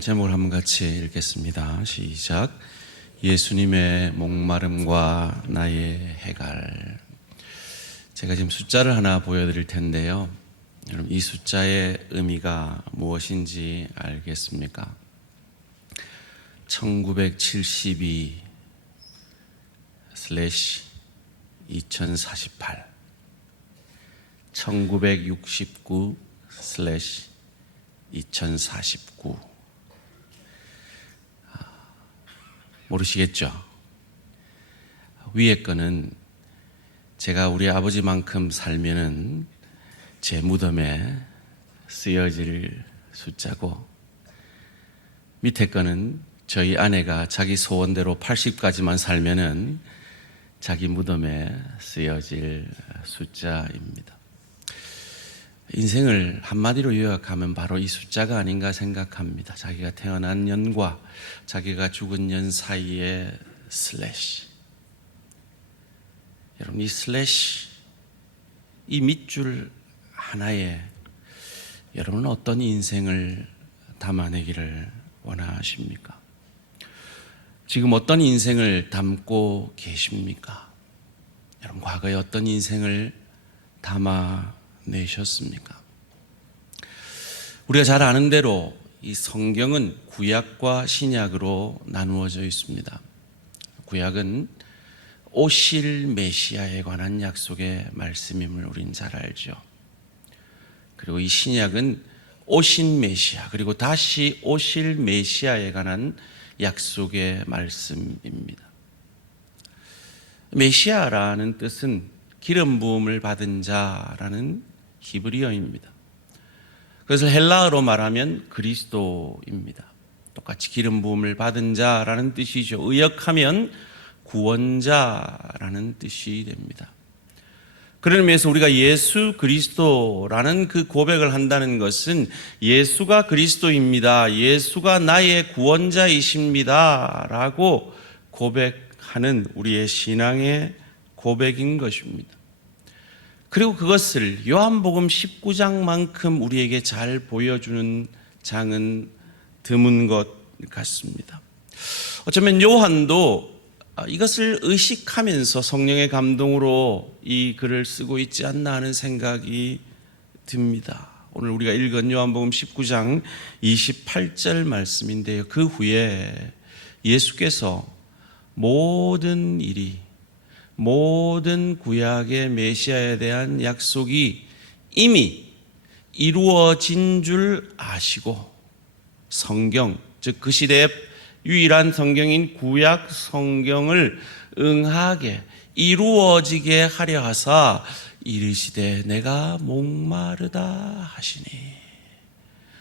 오늘 제목을 한번 같이 읽겠습니다. 시작. 예수님의 목마름과 나의 해갈. 제가 지금 숫자를 하나 보여드릴 텐데요. 여러분, 이 숫자의 의미가 무엇인지 알겠습니까? 1972/2048, 1969/2049. 모르시겠죠? 위에 거는 제가 우리 아버지만큼 살면은 제 무덤에 쓰여질 숫자고, 밑에 거는 저희 아내가 자기 소원대로 80까지만 살면은 자기 무덤에 쓰여질 숫자입니다. 인생을 한마디로 요약하면 바로 이 숫자가 아닌가 생각합니다. 자기가 태어난 년과 자기가 죽은 년 사이에 슬래시. 여러분, 이 슬래시, 이 밑줄 하나에 여러분은 어떤 인생을 담아내기를 원하십니까? 지금 어떤 인생을 담고 계십니까? 여러분, 과거에 어떤 인생을 담아내셨습니까? 우리가 잘 아는 대로 이 성경은 구약과 신약으로 나누어져 있습니다. 구약은 오실 메시아에 관한 약속의 말씀임을 우린 잘 알죠. 그리고 이 신약은 오신 메시아, 그리고 다시 오실 메시아에 관한 약속의 말씀입니다. 메시아라는 뜻은 기름 부음을 받은 자라는 히브리어입니다. 그래서 헬라어로 말하면 그리스도입니다. 똑같이 기름 부음을 받은 자라는 뜻이죠. 의역하면 구원자라는 뜻이 됩니다. 그런 의미에서 우리가 예수 그리스도라는 그 고백을 한다는 것은 예수가 그리스도입니다, 예수가 나의 구원자이십니다 라고 고백하는 우리의 신앙의 고백인 것입니다. 그리고 그것을 요한복음 19장만큼 우리에게 잘 보여주는 장은 드문 것 같습니다. 어쩌면 요한도 이것을 의식하면서 성령의 감동으로 이 글을 쓰고 있지 않나 하는 생각이 듭니다. 오늘 우리가 읽은 요한복음 19장 28절 말씀인데요. 그 후에 예수께서 모든 일이, 모든 구약의 메시아에 대한 약속이 이미 이루어진 줄 아시고, 성경, 즉 그 시대의 유일한 성경인 구약 성경을 응하게 이루어지게 하려 하사 이르시되 내가 목마르다 하시니.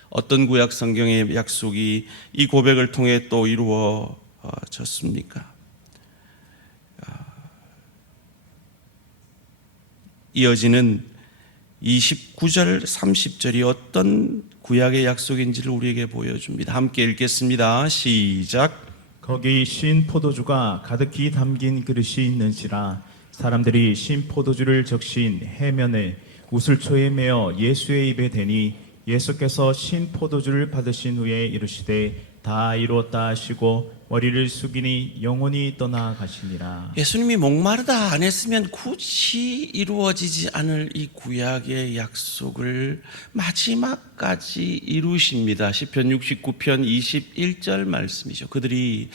어떤 구약 성경의 약속이 이 고백을 통해 또 이루어졌습니까? 이어지는 29절 30절이 어떤 구약의 약속인지를 우리에게 보여줍니다. 함께 읽겠습니다. 시작. 거기 신 포도주가 가득히 담긴 그릇이 있는지라 사람들이 신 포도주를 적신 해면에 우슬초에 메어 예수의 입에 대니 예수께서 신 포도주를 받으신 후에 이르시되 다 이루었다 하시고 머리를 숙이니 영혼이 떠나가시니라. 예수님이 목마르다 안 했으면 굳이 이루어지지 않을 이 구약의 약속을 마지막까지 이루십니다. 시편 69편 21절 말씀이죠. 그들이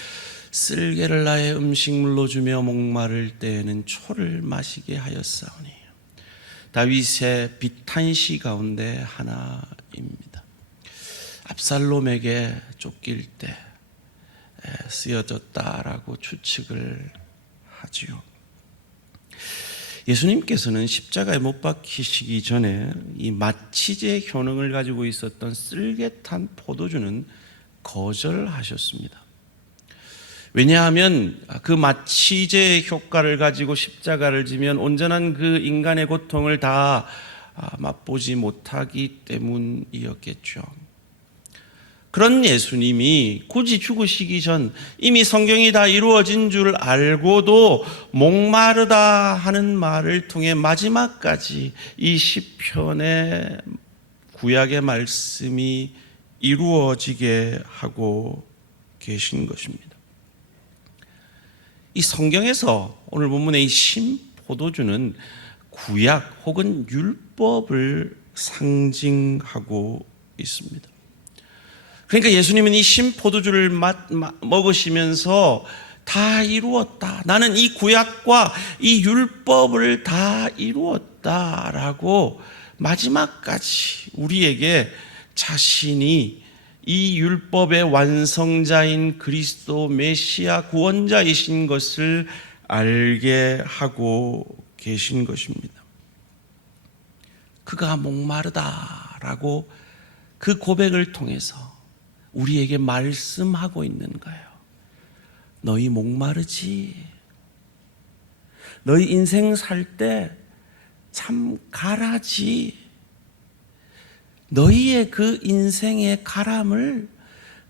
쓸개를 나의 음식물로 주며 목마를 때에는 초를 마시게 하였사오니. 다윗의 비탄시 가운데 하나입니다. 압살롬에게 쫓길 때 쓰여졌다라고 추측을 하지요. 예수님께서는 십자가에 못 박히시기 전에 이 마취제 효능을 가지고 있었던 쓸개탄 포도주는 거절하셨습니다. 왜냐하면 그 마취제 효과를 가지고 십자가를 지면 온전한 그 인간의 고통을 다 맛보지 못하기 때문이었겠죠. 그런 예수님이 굳이 죽으시기 전 이미 성경이 다 이루어진 줄 알고도 목마르다 하는 말을 통해 마지막까지 이 시편의 구약의 말씀이 이루어지게 하고 계신 것입니다. 이 성경에서 오늘 본문의 이 신포도주는 구약 혹은 율법을 상징하고 있습니다. 그러니까 예수님은 이 신포도주를 먹으시면서 다 이루었다. 나는 이 구약과 이 율법을 다 이루었다라고 마지막까지 우리에게 자신이 이 율법의 완성자인 그리스도 메시아 구원자이신 것을 알게 하고 계신 것입니다. 그가 목마르다라고 그 고백을 통해서 우리에게 말씀하고 있는 거예요. 너희 목마르지? 너희 인생 살 때 참 가라지? 너희의 그 인생의 가람을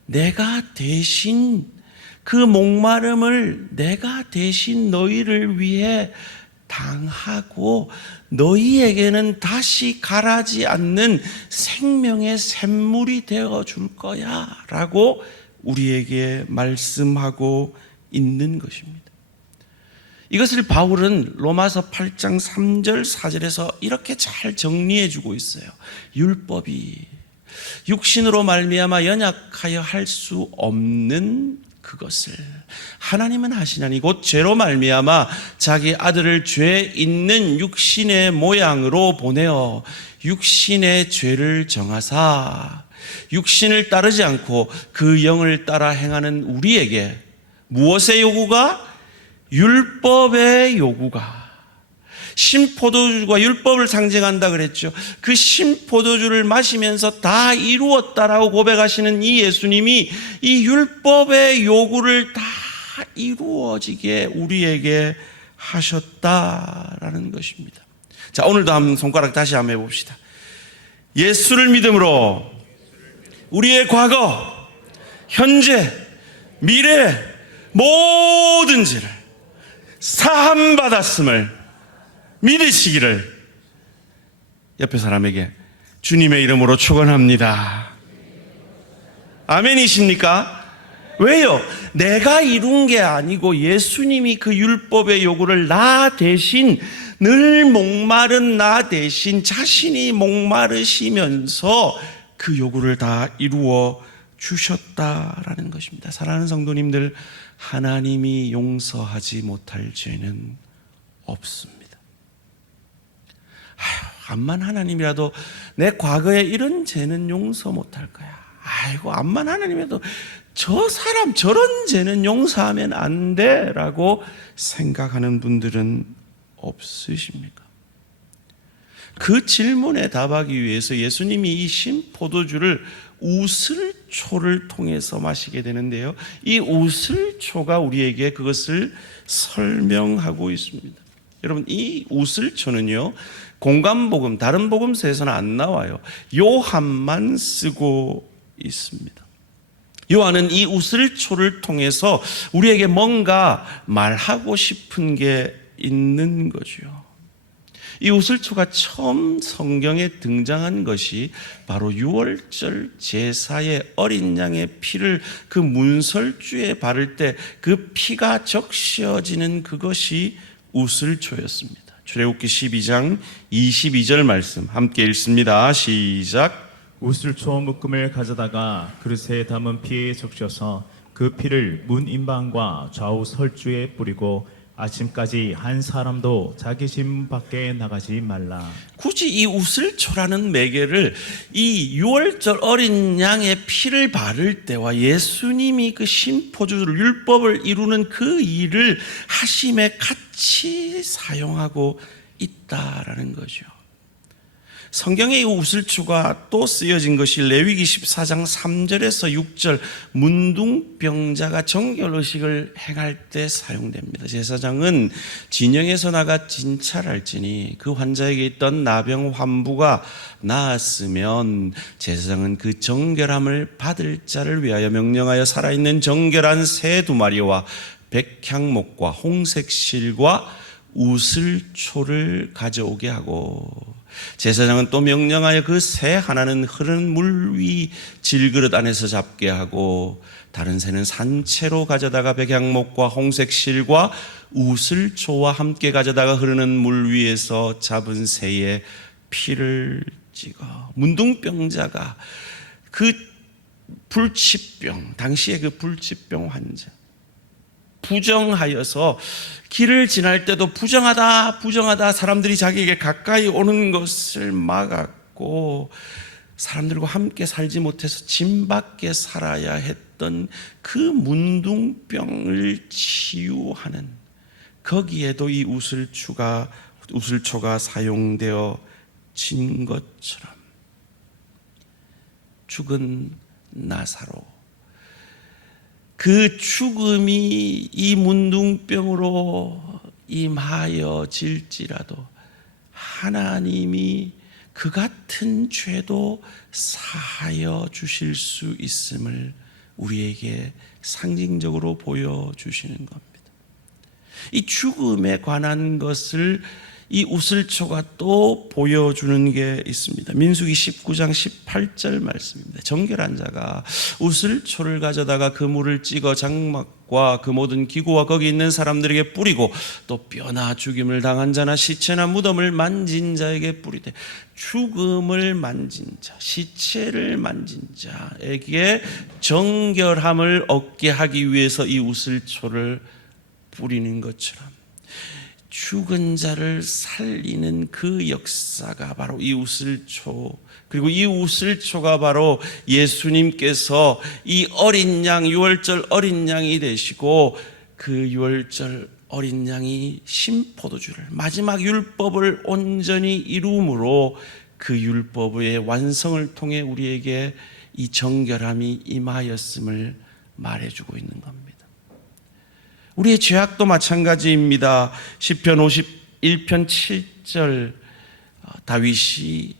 내가 대신, 그 목마름을 내가 대신 너희를 위해 당하고 너희에게는 다시 가라지 않는 생명의 샘물이 되어 줄 거야 라고 우리에게 말씀하고 있는 것입니다. 이것을 바울은 로마서 8장 3절 4절에서 이렇게 잘 정리해 주고 있어요. 율법이 육신으로 말미암아 연약하여 할 수 없는 그것을 하나님은 하시나니 곧 죄로 말미암아 자기 아들을 죄 있는 육신의 모양으로 보내어 육신의 죄를 정하사 육신을 따르지 않고 그 영을 따라 행하는 우리에게 무엇의 요구가? 율법의 요구가. 신포도주가 율법을 상징한다 그랬죠. 그 신포도주를 마시면서 다 이루었다라고 고백하시는 이 예수님이 이 율법의 요구를 다 이루어지게 우리에게 하셨다라는 것입니다. 자, 오늘도 한번 손가락 다시 한번 해봅시다. 예수를 믿음으로 우리의 과거, 현재, 미래 모든 죄를 사함받았음을 믿으시기를 옆에 사람에게 주님의 이름으로 축원합니다. 아멘이십니까? 왜요? 내가 이룬 게 아니고 예수님이 그 율법의 요구를 나 대신, 늘 목마른 나 대신 자신이 목마르시면서 그 요구를 다 이루어 주셨다라는 것입니다. 사랑하는 성도님들, 하나님이 용서하지 못할 죄는 없습니다. 암만 하나님이라도 내 과거에 이런 죄는 용서 못할 거야. 아이고, 암만 하나님이라도 저 사람 저런 죄는 용서하면 안 돼 라고 생각하는 분들은 없으십니까? 그 질문에 답하기 위해서 예수님이 이 신포도주를 우슬초를 통해서 마시게 되는데요, 이 우슬초가 우리에게 그것을 설명하고 있습니다. 여러분, 이 우슬초는요, 공관복음, 다른 복음서에서는 안 나와요. 요한만 쓰고 있습니다. 요한은 이 우슬초를 통해서 우리에게 뭔가 말하고 싶은 게 있는 거죠. 이 우슬초가 처음 성경에 등장한 것이 바로 유월절 제사의 어린 양의 피를 그 문설주에 바를 때 그 피가 적셔지는 그것이 우슬초였습니다. 출애굽기 12장 22절 말씀 함께 읽습니다. 시작. 우슬초 묶음을 가져다가 그릇에 담은 피에 적셔서 그 피를 문 인방과 좌우 설주에 뿌리고 아침까지 한 사람도 자기 집 밖에 나가지 말라. 굳이 이 우슬초라는 매개를 이 유월절 어린 양의 피를 바를 때와 예수님이 그 신포주를 율법을 이루는 그 일을 하심에 같이 사용하고 있다라는 거죠. 성경에 이 우슬초가 또 쓰여진 것이 레위기 14장 3절에서 6절 문둥병자가 정결의식을 행할 때 사용됩니다. 제사장은 진영에서 나가 진찰할지니 그 환자에게 있던 나병 환부가 나았으면 제사장은 그 정결함을 받을 자를 위하여 명령하여 살아있는 정결한 새 2마리와 백향목과 홍색 실과 우슬초를 가져오게 하고 제사장은 또 명령하여 그 새 하나는 흐르는 물 위 질그릇 안에서 잡게 하고 다른 새는 산채로 가져다가 백향목과 홍색 실과 우슬초와 함께 가져다가 흐르는 물 위에서 잡은 새의 피를 찍어 문둥병자가 그 불치병, 당시에 그 불치병 환자 부정하여서 길을 지날 때도 부정하다 사람들이 자기에게 가까이 오는 것을 막았고 사람들과 함께 살지 못해서 집 밖에 살아야 했던 그 문둥병을 치유하는, 거기에도 이 우슬초가 사용되어진 것처럼 죽은 나사로, 그 죽음이 이 문둥병으로 임하여질지라도 하나님이 그 같은 죄도 사하여 주실 수 있음을 우리에게 상징적으로 보여주시는 겁니다. 이 죽음에 관한 것을 이 우슬초가 또 보여주는 게 있습니다. 민수기 19장 18절 말씀입니다. 정결한 자가 우슬초를 가져다가 그 물을 찍어 장막과 그 모든 기구와 거기 있는 사람들에게 뿌리고 또 뼈나 죽임을 당한 자나 시체나 무덤을 만진 자에게 뿌리되, 죽음을 만진 자, 시체를 만진 자에게 정결함을 얻게 하기 위해서 이 우슬초를 뿌리는 것처럼 죽은 자를 살리는 그 역사가 바로 이 우슬초, 그리고 이 우슬초가 바로 예수님께서 이 어린 양, 유월절 어린 양이 되시고 그 유월절 어린 양이 신포도주를, 마지막 율법을 온전히 이루므로 그 율법의 완성을 통해 우리에게 이 정결함이 임하였음을 말해주고 있는 겁니다. 우리의 죄악도 마찬가지입니다. 시편 51편 7절, 다윗이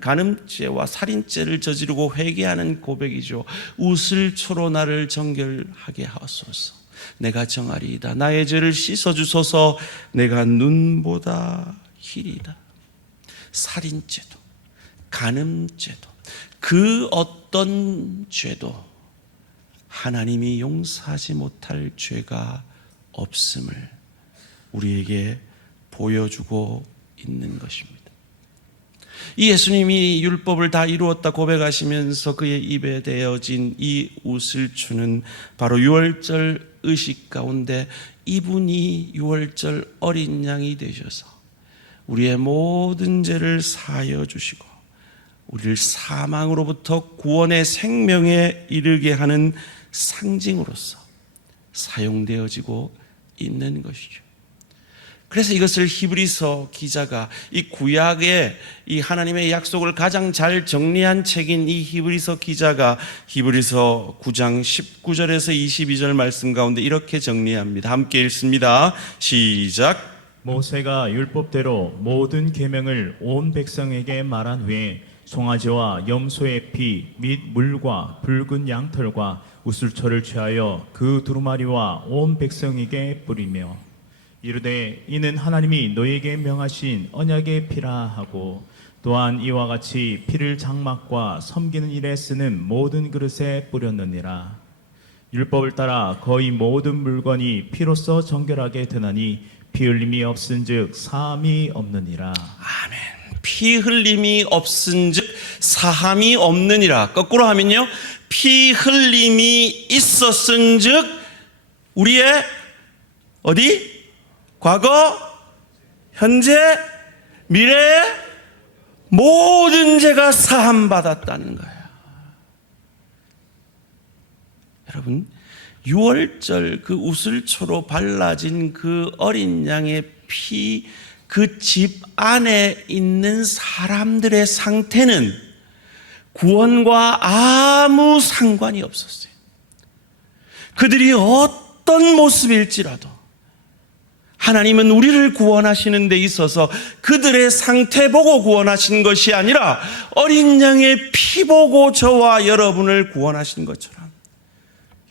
간음죄와 살인죄를 저지르고 회개하는 고백이죠. 우슬초로 나를 정결하게 하소서. 내가 정하리이다. 나의 죄를 씻어주소서. 내가 눈보다 희리다. 살인죄도 간음죄도 그 어떤 죄도 하나님이 용서하지 못할 죄가 없음을 우리에게 보여주고 있는 것입니다. 이 예수님이 율법을 다 이루었다 고백하시면서 그의 입에 대어진 이 우슬초는 바로 유월절 의식 가운데 이분이 유월절 어린 양이 되셔서 우리의 모든 죄를 사하여 주시고 우리를 사망으로부터 구원의 생명에 이르게 하는 상징으로서 사용되어지고 있는 것이죠. 그래서 이것을 히브리서 기자가 이 구약의 이 하나님의 약속을 가장 잘 정리한 책인 이 히브리서 기자가 히브리서 9장 19절에서 22절 말씀 가운데 이렇게 정리합니다. 함께 읽습니다. 시작. 모세가 율법대로 모든 계명을 온 백성에게 말한 후에 송아지와 염소의 피 및 물과 붉은 양털과 우슬초를 취하여 그 두루마리와 온 백성에게 뿌리며 이르되 이는 하나님이 너에게 명하신 언약의 피라 하고 또한 이와 같이 피를 장막과 섬기는 일에 쓰는 모든 그릇에 뿌렸느니라. 율법을 따라 거의 모든 물건이 피로써 정결하게 되나니 피 흘림이 없은즉 사함이 없느니라. 아멘. 피 흘림이 없은즉 사함이 없느니라. 거꾸로 하면요, 피 흘림이 있었은즉 우리의 어디? 과거, 현재, 미래의 모든 죄가 사함 받았다는 거예요. 여러분, 유월절 그 우슬초로 발라진 그 어린 양의 피, 그 집 안에 있는 사람들의 상태는 구원과 아무 상관이 없었어요. 그들이 어떤 모습일지라도 하나님은 우리를 구원하시는 데 있어서 그들의 상태 보고 구원하신 것이 아니라 어린 양의 피 보고 저와 여러분을 구원하신 것처럼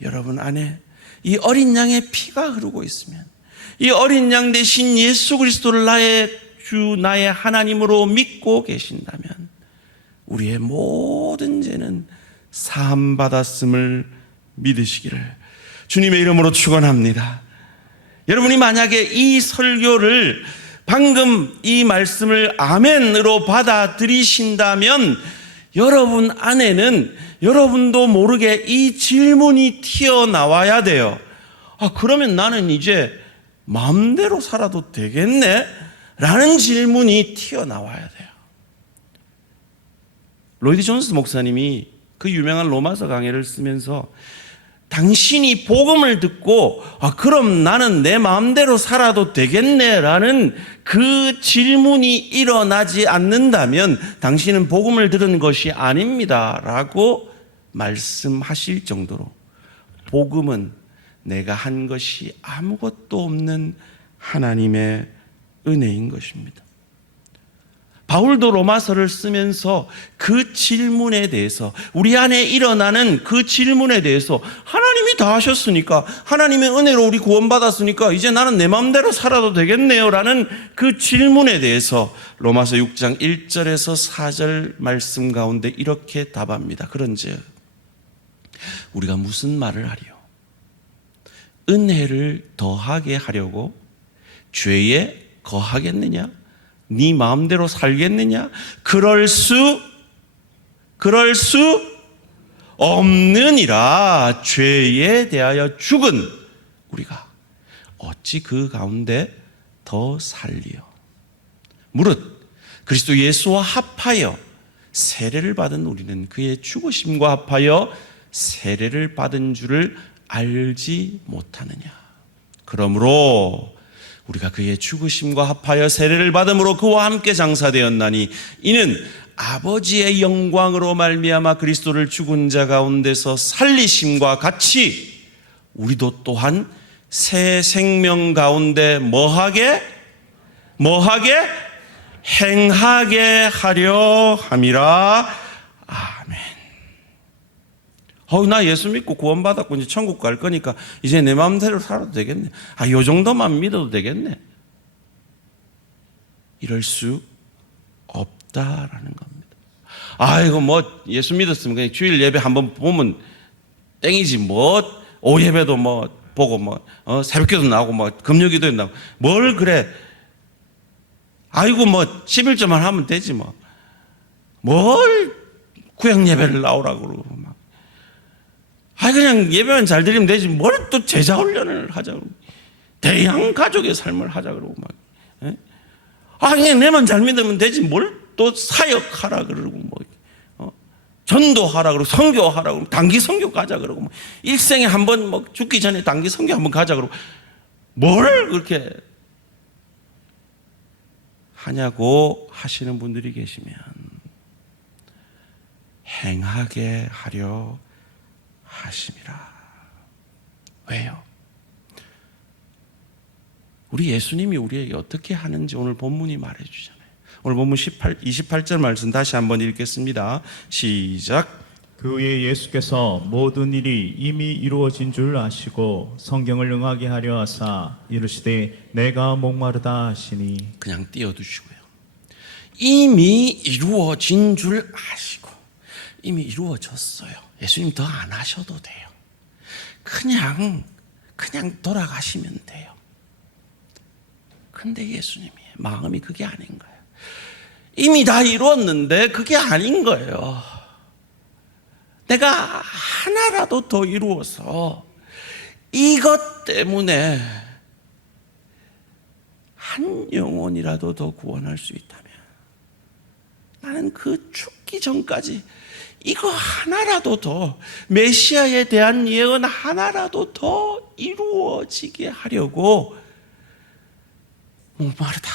여러분 안에 이 어린 양의 피가 흐르고 있으면, 이 어린 양 대신 예수 그리스도를 나의 주 나의 하나님으로 믿고 계신다면 우리의 모든 죄는 사함받았음을 믿으시기를 주님의 이름으로 축원합니다. 여러분이 만약에 이 설교를 방금 이 말씀을 아멘으로 받아들이신다면 여러분 안에는 여러분도 모르게 이 질문이 튀어나와야 돼요. 그러면 나는 이제 마음대로 살아도 되겠네? 라는 질문이 튀어나와야 돼요. 로이드 존스 목사님이 그 유명한 로마서 강해를 쓰면서 당신이 복음을 듣고 그럼 나는 내 마음대로 살아도 되겠네 라는 그 질문이 일어나지 않는다면 당신은 복음을 들은 것이 아닙니다 라고 말씀하실 정도로 복음은 내가 한 것이 아무것도 없는 하나님의 은혜인 것입니다. 바울도 로마서를 쓰면서 그 질문에 대해서 우리 안에 일어나는 그 질문에 대해서 하나님이 다 하셨으니까 하나님의 은혜로 우리 구원받았으니까 이제 나는 내 마음대로 살아도 되겠네요 라는 그 질문에 대해서 로마서 6장 1절에서 4절 말씀 가운데 이렇게 답합니다. 그런즉 우리가 무슨 말을 하리요? 은혜를 더하게 하려고 죄에 거하겠느냐? 네 마음대로 살겠느냐? 그럴 수 없느니라. 죄에 대하여 죽은 우리가 어찌 그 가운데 더 살리요? 무릇 그리스도 예수와 합하여 세례를 받은 우리는 그의 죽으심과 합하여 세례를 받은 줄을 알지 못하느냐? 그러므로 우리가 그의 죽으심과 합하여 세례를 받음으로 그와 함께 장사되었나니 이는 아버지의 영광으로 말미암아 그리스도를 죽은 자 가운데서 살리심과 같이 우리도 또한 새 생명 가운데 뭐하게 행하게 하려 함이라. 아멘. 나 예수 믿고 구원받았고 이제 천국 갈 거니까 이제 내 마음대로 살아도 되겠네. 요 정도만 믿어도 되겠네. 이럴 수 없다라는 겁니다. 이거 뭐 예수 믿었으면 그냥 주일 예배 한번 보면 땡이지 뭐 오예배도 뭐 보고 뭐 새벽기도 나오고 뭐 금요기도에 나오고 뭘 그래. 아이고 뭐 11조만 하면 되지 뭐. 뭘 구약 예배를 나오라고 그러고 막. 그냥 예배만 잘 드리면 되지 뭘 또 제자 훈련을 하자고 대양 가족의 삶을 하자 그러고 막. 그냥 내만 잘 믿으면 되지 뭘 또 사역하라 그러고 뭐 전도하라 그러고 선교하라 그러고 단기 선교 가자 그러고 뭐 일생에 한번 뭐 죽기 전에 단기 선교 한번 가자 그러고 뭘 그렇게 하냐고 하시는 분들이 계시면 행하게 하려 하심이라. 왜요? 우리 예수님이 우리에게 어떻게 하는지 오늘 본문이 말해주잖아요. 오늘 본문 28절 말씀 다시 한번 읽겠습니다. 시작. 그 후에 예수께서 모든 일이 이미 이루어진 줄 아시고 성경을 응하게 하려 하사 이르시되 내가 목마르다 하시니. 그냥 띄워두시고요. 이미 이루어진 줄 아시고 이미 이루어졌어요. 예수님 더 안 하셔도 돼요. 그냥 돌아가시면 돼요. 근데 예수님의 마음이 그게 아닌 거예요. 이미 다 이루었는데 그게 아닌 거예요. 내가 하나라도 더 이루어서 이것 때문에 한 영혼이라도 더 구원할 수 있다면 나는 그 죽기 전까지 이거 하나라도 더 메시아에 대한 예언 하나라도 더 이루어지게 하려고 목마르다.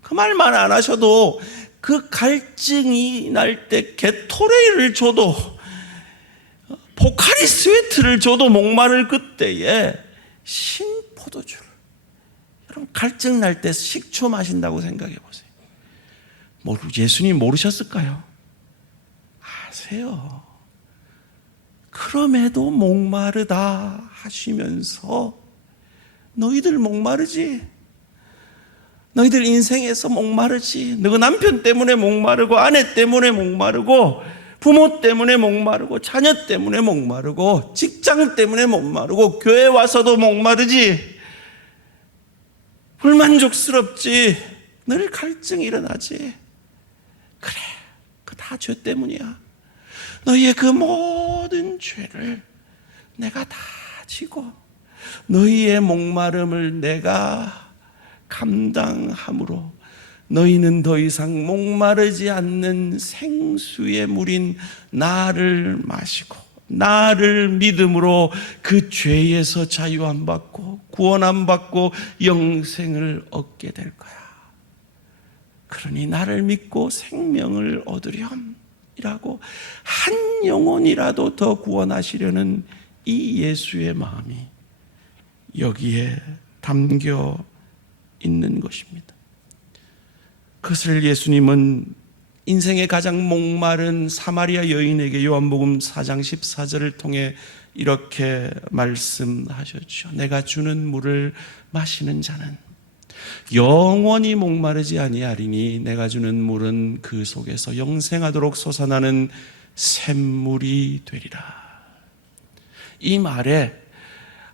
그 말만 안 하셔도 그 갈증이 날 때 게토레이를 줘도 포카리 스웨트를 줘도 목마를 그때에 신포도주를 여러분 갈증 날 때 식초 마신다고 생각해 보세요. 예수님 모르셨을까요? 아세요. 그럼에도 목마르다 하시면서 너희들 목마르지? 너희들 인생에서 목마르지. 너희 남편 때문에 목마르고, 아내 때문에 목마르고, 부모 때문에 목마르고, 자녀 때문에 목마르고, 직장 때문에 목마르고, 교회 와서도 목마르지. 불만족스럽지. 늘 갈증이 일어나지. 그래, 그 다 죄 때문이야. 너희의 그 모든 죄를 내가 다 지고 너희의 목마름을 내가 감당함으로 너희는 더 이상 목마르지 않는 생수의 물인 나를 마시고 나를 믿음으로 그 죄에서 자유함 받고 구원함 받고 영생을 얻게 될 거야. 그러니 나를 믿고 생명을 얻으렴이라고 한 영혼이라도 더 구원하시려는 이 예수의 마음이 여기에 담겨 있는 것입니다. 그것을 예수님은 인생의 가장 목마른 사마리아 여인에게 요한복음 4장 14절을 통해 이렇게 말씀하셨죠. 내가 주는 물을 마시는 자는 영원히 목마르지 아니하리니 내가 주는 물은 그 속에서 영생하도록 솟아나는 샘물이 되리라. 이 말에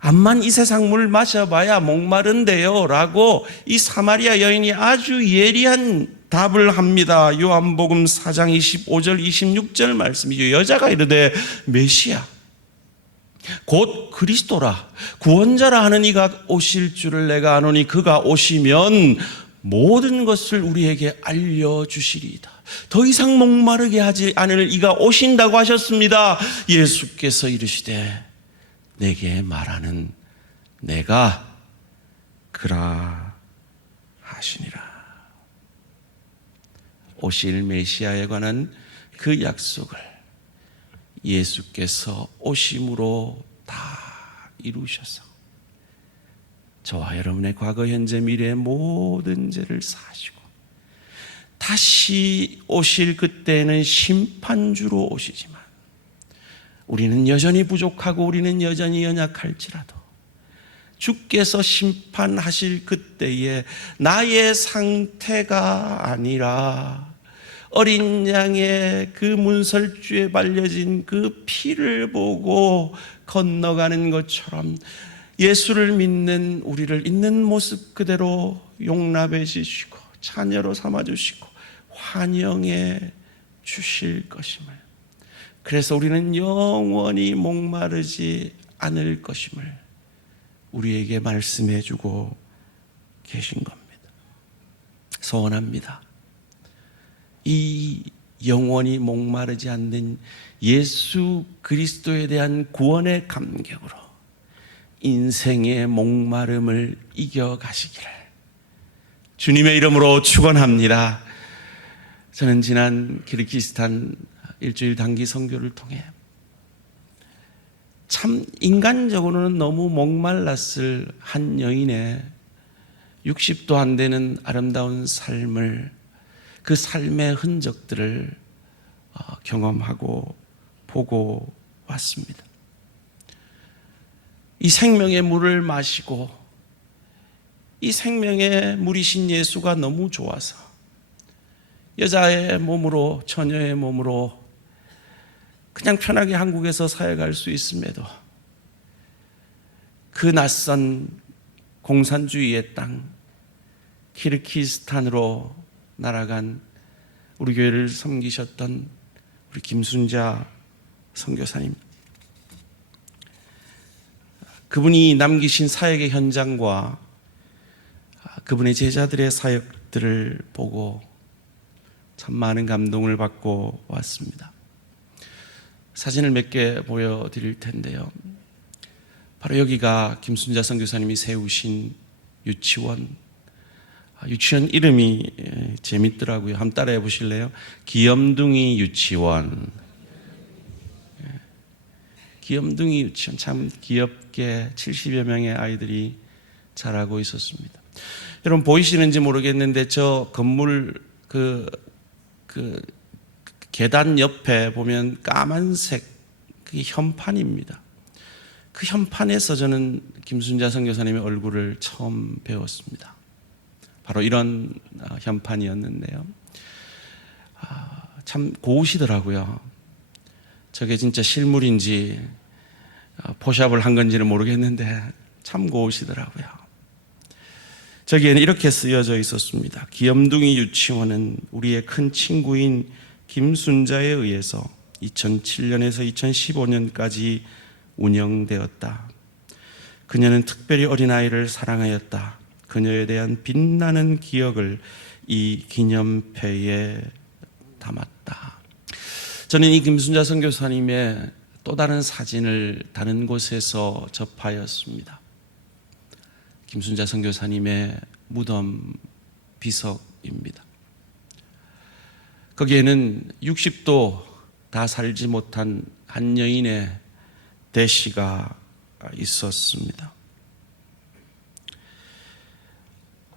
암만 이 세상 물 마셔봐야 목마른데요 라고 이 사마리아 여인이 아주 예리한 답을 합니다. 요한복음 4장 25절 26절 말씀이죠. 여자가 이르되 메시아 곧 그리스도라 구원자라 하는 이가 오실 줄을 내가 아노니 그가 오시면 모든 것을 우리에게 알려주시리이다. 더 이상 목마르게 하지 않을 이가 오신다고 하셨습니다. 예수께서 이르시되 내게 말하는 내가 그라 하시니라. 오실 메시아에 관한 그 약속을 예수께서 오심으로 다 이루셔서 저와 여러분의 과거, 현재, 미래의 모든 죄를 사시고 다시 오실 그때는 심판주로 오시지만 우리는 여전히 부족하고 우리는 여전히 연약할지라도 주께서 심판하실 그때에 나의 상태가 아니라 어린 양의 그 문설주에 발려진 그 피를 보고 건너가는 것처럼 예수를 믿는 우리를 있는 모습 그대로 용납해 주시고 자녀로 삼아 주시고 환영해 주실 것임을, 그래서 우리는 영원히 목마르지 않을 것임을 우리에게 말씀해 주고 계신 겁니다. 소원합니다. 이 영원히 목마르지 않는 예수 그리스도에 대한 구원의 감격으로 인생의 목마름을 이겨가시기를 주님의 이름으로 축원합니다. 저는 지난 키르기스탄 일주일 단기 선교를 통해 참 인간적으로는 너무 목말랐을 한 여인의 60도 안 되는 아름다운 삶을, 그 삶의 흔적들을 경험하고 보고 왔습니다. 이 생명의 물을 마시고 이 생명의 물이신 예수가 너무 좋아서 여자의 몸으로, 처녀의 몸으로 그냥 편하게 한국에서 사역할 수 있음에도 그 낯선 공산주의의 땅 키르기스탄으로 날아간 우리 교회를 섬기셨던 우리 김순자 선교사님, 그분이 남기신 사역의 현장과 그분의 제자들의 사역들을 보고 참 많은 감동을 받고 왔습니다. 사진을 몇 개 보여드릴 텐데요. 바로 여기가 김순자 선교사님이 세우신 유치원. 유치원 이름이 재밌더라고요. 한번 따라해 보실래요? 귀염둥이 유치원. 귀염둥이 유치원, 참 귀엽게 70여 명의 아이들이 자라고 있었습니다. 여러분 보이시는지 모르겠는데 저 건물 그 계단 옆에 보면 까만색 그게 현판입니다. 그 현판에서 저는 김순자 선교사님의 얼굴을 처음 배웠습니다. 바로 이런 현판이었는데요. 참 고우시더라고요. 저게 진짜 실물인지 포샵을 한 건지는 모르겠는데 참 고우시더라고요. 저기에는 이렇게 쓰여져 있었습니다. 귀염둥이 유치원은 우리의 큰 친구인 김순자에 의해서 2007년에서 2015년까지 운영되었다. 그녀는 특별히 어린아이를 사랑하였다. 그녀에 대한 빛나는 기억을 이 기념패에 담았다. 저는 이 김순자 선교사님의 또 다른 사진을 다른 곳에서 접하였습니다. 김순자 선교사님의 무덤 비석입니다. 거기에는 60도 다 살지 못한 한 여인의 대시가 있었습니다.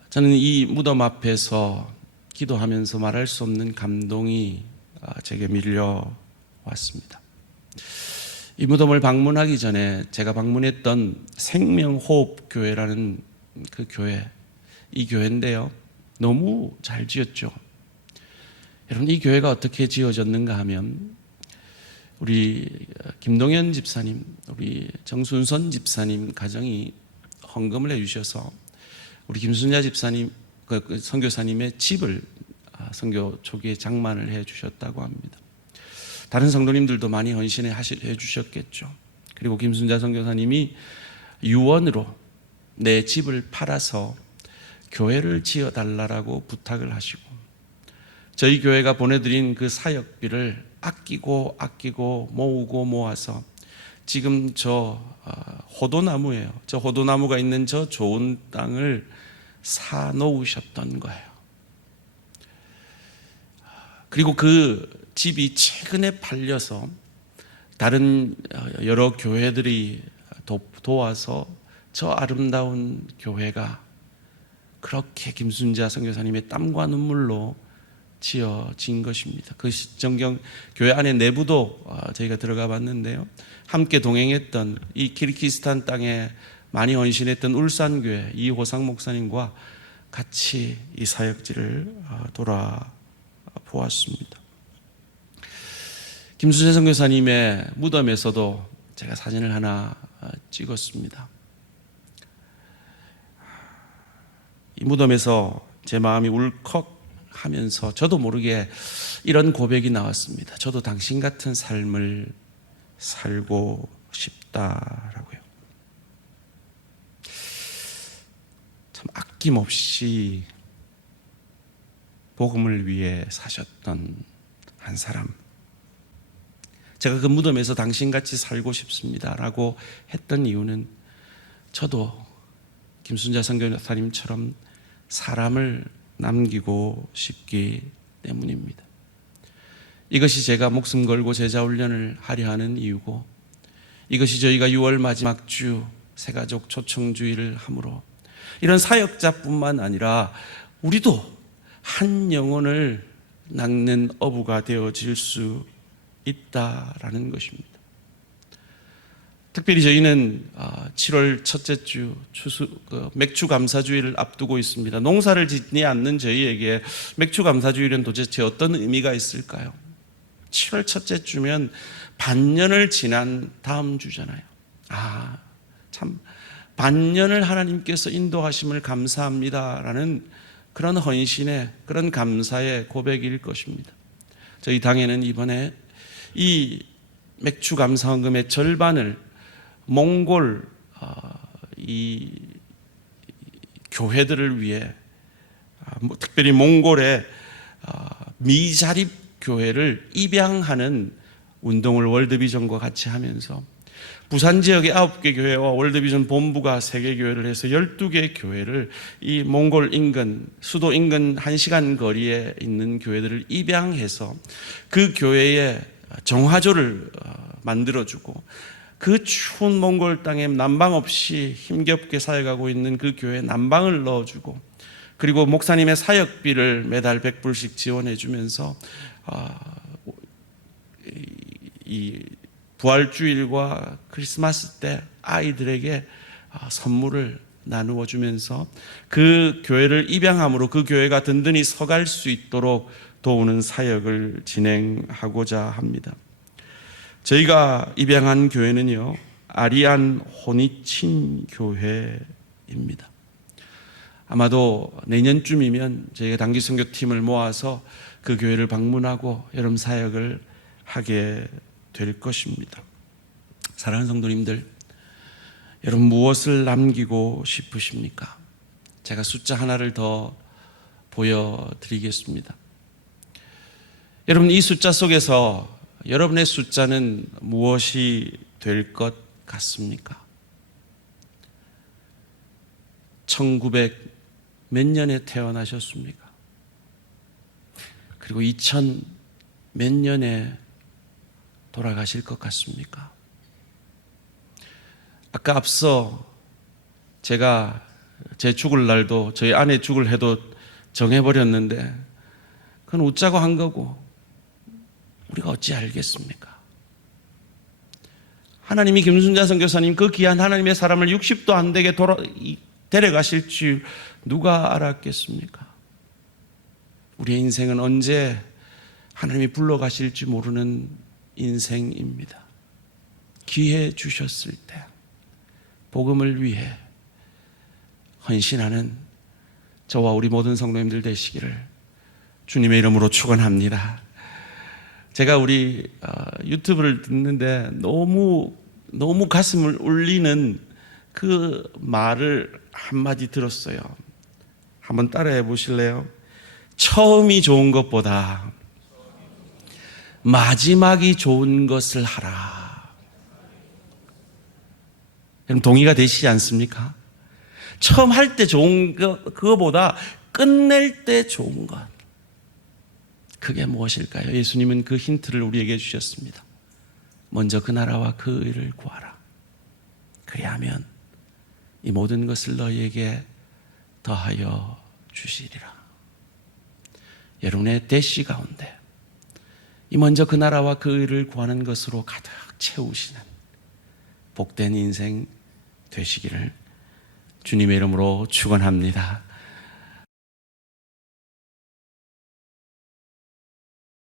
저는 이 무덤 앞에서 기도하면서 말할 수 없는 감동이 제게 밀려왔습니다. 이 무덤을 방문하기 전에 제가 방문했던 생명호흡교회라는 그 교회, 이 교회인데요. 너무 잘 지었죠. 여러분, 이 교회가 어떻게 지어졌는가 하면 우리 김동현 집사님, 우리 정순선 집사님 가정이 헌금을 해주셔서 우리 김순자 집사님, 그 선교사님의 집을 선교 초기에 장만을 해주셨다고 합니다. 다른 성도님들도 많이 헌신해 주셨겠죠. 그리고 김순자 선교사님이 유언으로 내 집을 팔아서 교회를 지어달라고 부탁을 하시고 저희 교회가 보내드린 그 사역비를 아끼고 모으고 모아서 지금 저 호도나무예요. 저 호도나무가 있는 저 좋은 땅을 사 놓으셨던 거예요. 그리고 그 집이 최근에 팔려서 다른 여러 교회들이 도와서 저 아름다운 교회가 그렇게 김순자 선교사님의 땀과 눈물로 지어진 것입니다. 그 정경 교회 안에 내부도 저희가 들어가 봤는데요. 함께 동행했던 이 키르기스탄 땅에 많이 헌신했던 울산교회 이호상 목사님과 같이 이 사역지를 돌아보았습니다. 김순자 선교사님의 무덤에서도 제가 사진을 하나 찍었습니다. 이 무덤에서 제 마음이 울컥하면서 저도 모르게 이런 고백이 나왔습니다. 저도 당신 같은 삶을 살고 싶다라고요. 참 아낌없이 복음을 위해 사셨던 한 사람. 제가 그 무덤에서 당신같이 살고 싶습니다라고 했던 이유는 저도 김순자 선교사님처럼 사람을 남기고 싶기 때문입니다. 이것이 제가 목숨 걸고 제자훈련을 하려 하는 이유고 이것이 저희가 6월 마지막 주 새가족 초청주의를 함으로 이런 사역자뿐만 아니라 우리도 한 영혼을 낚는 어부가 되어질 수 있다라는 것입니다. 특별히 저희는 7월 첫째 주 맥주 감사주의를 앞두고 있습니다. 농사를 짓지 않는 저희에게 맥주 감사주의는 도대체 어떤 의미가 있을까요? 7월 첫째 주면 반년을 지난 다음 주잖아요. 참 반년을 하나님께서 인도하심을 감사합니다라는 그런 헌신의 그런 감사의 고백일 것입니다. 저희 당에는 이번에 이 맥주 감사 헌금의 절반을 몽골 이 교회들을 위해 특별히 몽골의 미자립 교회를 입양하는 운동을 월드비전과 같이 하면서 부산 지역의 9개 교회와 월드비전 본부가 3개 교회를 해서 12개 교회를 이 몽골 인근 수도 인근 1시간 거리에 있는 교회들을 입양해서 그 교회에 정화조를 만들어주고 그 추운 몽골 땅에 난방 없이 힘겹게 사역하고 있는 그 교회에 난방을 넣어주고 그리고 목사님의 사역비를 매달 100불씩 지원해 주면서 이 부활주일과 크리스마스 때 아이들에게 선물을 나누어 주면서 그 교회를 입양함으로 그 교회가 든든히 서갈 수 있도록 도우는 사역을 진행하고자 합니다. 저희가 입양한 교회는요, 아리안 혼이친 교회입니다. 아마도 내년쯤이면 저희가 단기 선교팀을 모아서 그 교회를 방문하고 여름 사역을 하게 될 것입니다. 사랑하는 성도님들, 여러분 무엇을 남기고 싶으십니까? 제가 숫자 하나를 더 보여드리겠습니다. 여러분, 이 숫자 속에서 여러분의 숫자는 무엇이 될 것 같습니까? 1900 몇 년에 태어나셨습니까? 그리고 2000 몇 년에 돌아가실 것 같습니까? 아까 앞서 제가 제 죽을 날도 저희 아내 죽을 해도 정해버렸는데 그건 웃자고 한 거고 우리가 어찌 알겠습니까? 하나님이 김순자 선교사님 그 귀한 하나님의 사람을 60도 안 되게 데려가실 줄 누가 알았겠습니까? 우리의 인생은 언제 하나님이 불러가실지 모르는 인생입니다. 기회 주셨을 때 복음을 위해 헌신하는 저와 우리 모든 성도님들 되시기를 주님의 이름으로 축원합니다. 제가 우리 유튜브를 듣는데 너무 가슴을 울리는 그 말을 한마디 들었어요. 한번 따라해 보실래요? 처음이 좋은 것보다 마지막이 좋은 것을 하라. 여러분 동의가 되시지 않습니까? 처음 할 때 좋은 것, 그거보다 끝낼 때 좋은 것. 그게 무엇일까요? 예수님은 그 힌트를 우리에게 주셨습니다. 먼저 그 나라와 그 의를 구하라. 그리하면 이 모든 것을 너희에게 더하여 주시리라. 여러분의 대시 가운데 이 먼저 그 나라와 그 의를 구하는 것으로 가득 채우시는 복된 인생 되시기를 주님의 이름으로 축원합니다.